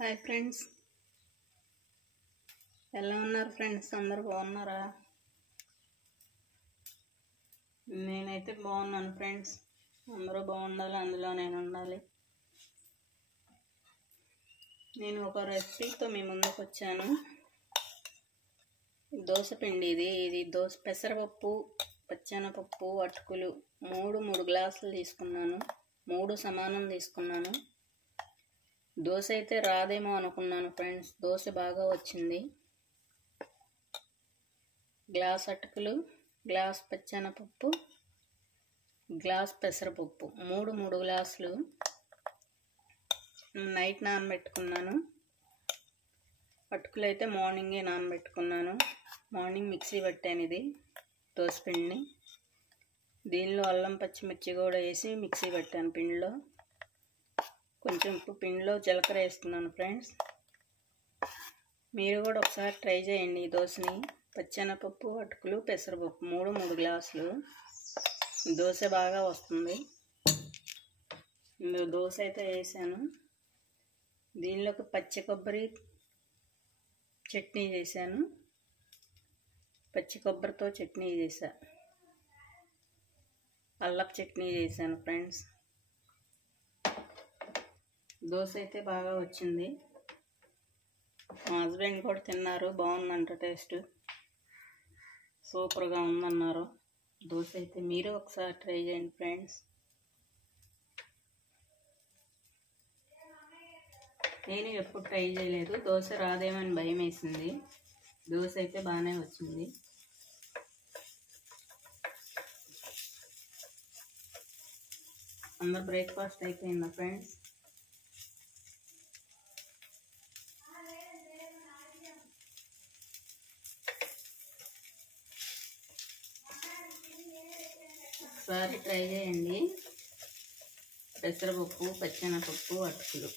Hi friends, ఎలా ఉన్నారు friends? అందరూ బాగున్నారా? నేనైతే బాగున్నాను ఫ్రెండ్స్. అందరూ బాగుండాలి, అందులో నేను ఉండాలి. నేను ఒక రెసిపీతో మీ ముందుకు వచ్చాను. దోశ పిండి ఇది దోశ పెసరపప్పు, పచ్చెనపప్పు, అటుకులు మూడు గ్లాసులు తీసుకున్నాను. 3 సమానం తీసుకున్నాను. దోశ అయితే రాదేమో అనుకున్నాను ఫ్రెండ్స్. దోశ బాగా వచ్చింది. గ్లాస్ అటుకులు, గ్లాస్ పచ్చెనపప్పు, గ్లాస్ పెసరపప్పు, మూడు గ్లాసులు నైట్ నానబెట్టుకున్నాను. అటుకులు అయితే మార్నింగే నానబెట్టుకున్నాను. మార్నింగ్ మిక్సీ పట్టాను ఇది దోశ పిండిని. దీనిలో అల్లం పచ్చిమిర్చి కూడా వేసి మిక్సీ పట్టాను పిండిలో. కొంచెం పిండిలో జీలకర్ర వేస్తున్నాను ఫ్రెండ్స్. మీరు కూడా ఒకసారి ట్రై చేయండి ఈ దోశని. పచ్చెనపప్పు, అటుకులు, పెసరపప్పు మూడు గ్లాసులు. దోశ బాగా వస్తుంది. దోశ అయితే వేసాను. దీనిలోకి పచ్చి కొబ్బరి చట్నీ చేశాను. పచ్చి కొబ్బరితో చట్నీ చేశా. అల్లపు చట్నీ చేశాను ఫ్రెండ్స్. దోశ అయితే బాగా వచ్చింది. మా హస్బెండ్ కూడా తిన్నారు, బాగుందంట, టేస్ట్ సూపర్గా ఉందన్నారు. దోశ అయితే మీరు ఒకసారి ట్రై చేయండి ఫ్రెండ్స్. నేను ఎప్పుడు ట్రై చేయలేదు. దోశ రాదేమని భయం వేసింది. దోశ అయితే బాగానే వచ్చింది. అందరు బ్రేక్ఫాస్ట్ అయిపోయిందా ఫ్రెండ్స్? ఒకసారి ట్రై చేయండి. పెసరపప్పు, పచ్చెనపప్పు, అటుకులు.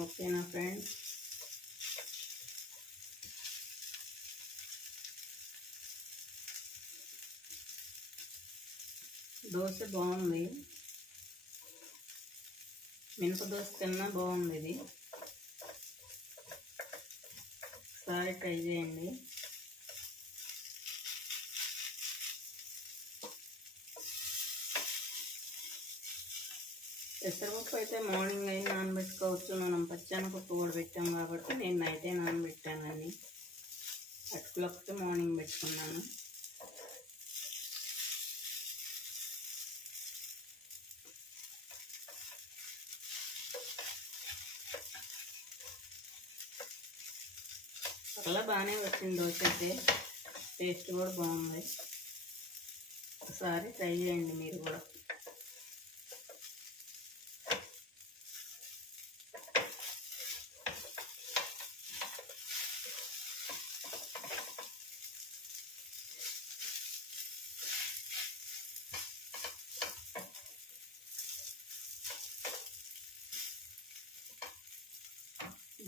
ఓకేనా ఫ్రెండ్స్? దోశ బాగుంది. మినప దోశ కన్నా బాగుంది ఇది. ఒకసారి ట్రై చేయండి. పెసరపప్పు అయితే మార్నింగ్ అయినా నానబెట్టుకోవచ్చు. మనం పచ్చెనపప్పు కూడా పెట్టాం కాబట్టి నేను నైటే నానబెట్టానని. అటుకులు ఒకటి మార్నింగ్ పెట్టుకున్నాను. అలా బాగానే వచ్చింది దోశ అయితే. టేస్ట్ కూడా బాగుంది. ఒకసారి ట్రై చేయండి మీరు కూడా.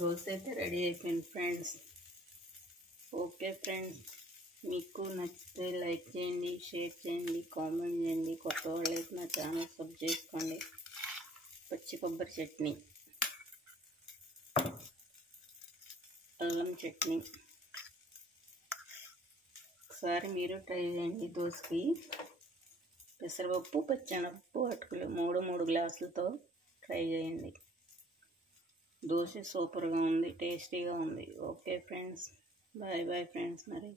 దోశ అయితే రెడీ అయిపోయింది ఫ్రెండ్స్. ఓకే ఫ్రెండ్స్, మీకు నచ్చితే లైక్ చేయండి, షేర్ చేయండి, కామెంట్ చేయండి. కొత్త వాళ్ళైతే నా ఛానల్ సబ్స్క్రైబ్ చేసుకోండి. పచ్చి కొబ్బరి చట్నీ, అల్లం చట్నీ ఒకసారి మీరు ట్రై చేయండి. దోశకి పెసరపప్పు, పచ్చెనపప్పు, అటుకులు మూడు గ్లాసులతో ట్రై చేయండి. దోశ సూపర్గా ఉంది, టేస్టీగా ఉంది. ఓకే ఫ్రెండ్స్, బాయ్ ఫ్రెండ్స్ మరి.